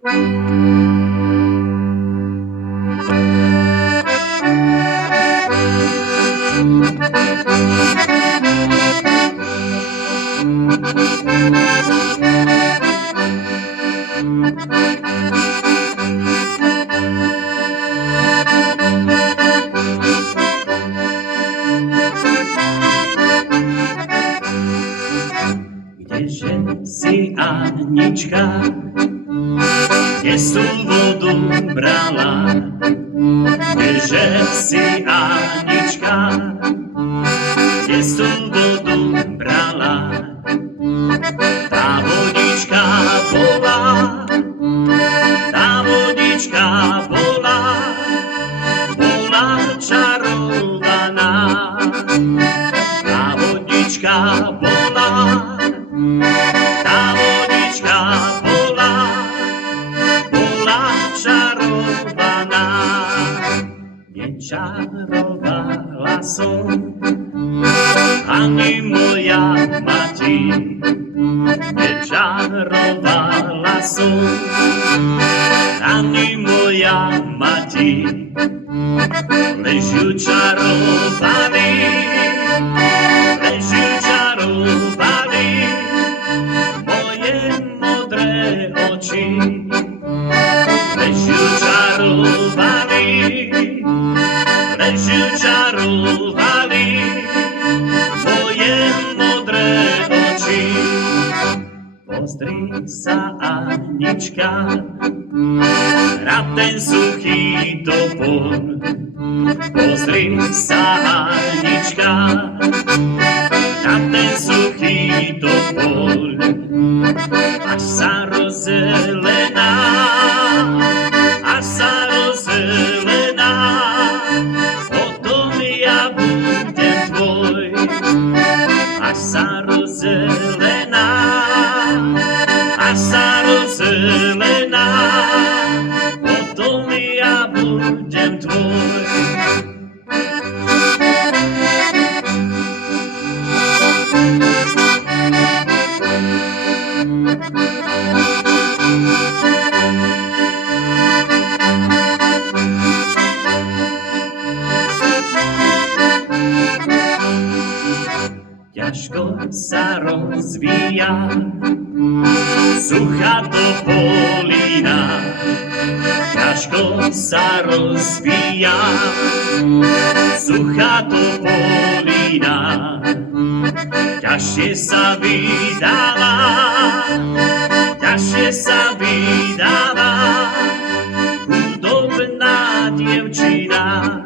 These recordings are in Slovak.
Kdeže si, Anička, kde sú vodu brala? Kdeže si, Anička, kde sú vodu brala? Tá vodička bola, tá vodička bola, bola čarovaná. Tá vodička bola, tá vodička bola, bola čarovaná. Nečarovala som ani moja mati, nečarovala som ani moja mati. Lež ju čarovali, lež ju čarovali moje modré oči. Lež ju čarovali, lež ju čarovali moje modré oči. Pozri sa, Anička, na ten suchý topol. Pozri sa, Anička, na ten suchý topol. Až sa rozelená, až sa rozelená, potom ja budem tvoj. Až sa rozelená, až sa rozelená, potom ja budem tvoj. Ťažko sa rozvíja suchá topolina. Ťažko sa rozvíja suchá topolina. Ťažšie sa vydáva, ťažšie sa vydáva chudobná dievčina.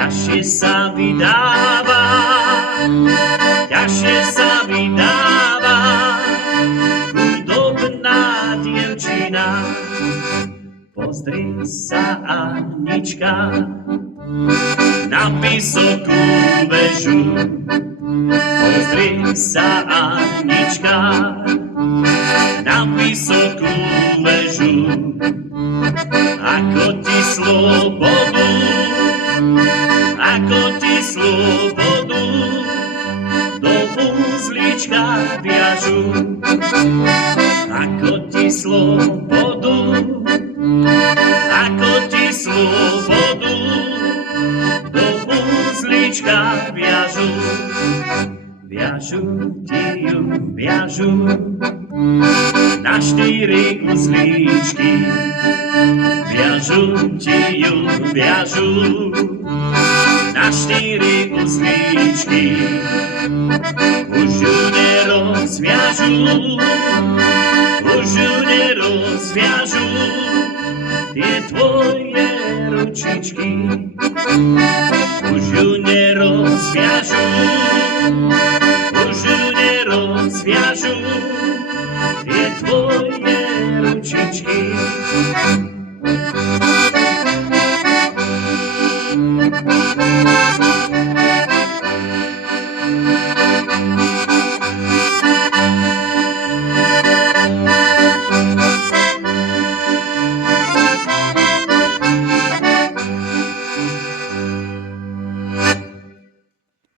Ťažšie sa vydáva, ťažšie sa vydáva chudobná dievčina. Pozri sa, Anička, na vysokú väžu. Pozri sa, Anička, na vysokú väžu. Ako ti slobodu, ako ti slobodu do vúzlička viažu. Ako ti slobodu, ako ti slobodu do vúzlička viažu. Viažu ti ju, viažu na 4 uzlíčky. Viažu ti ju, viažu na 4 uzlíčky. Už ju nerozviažu, už ju nerozviažu tie tvoje ručičky. Už ju nerozviažu,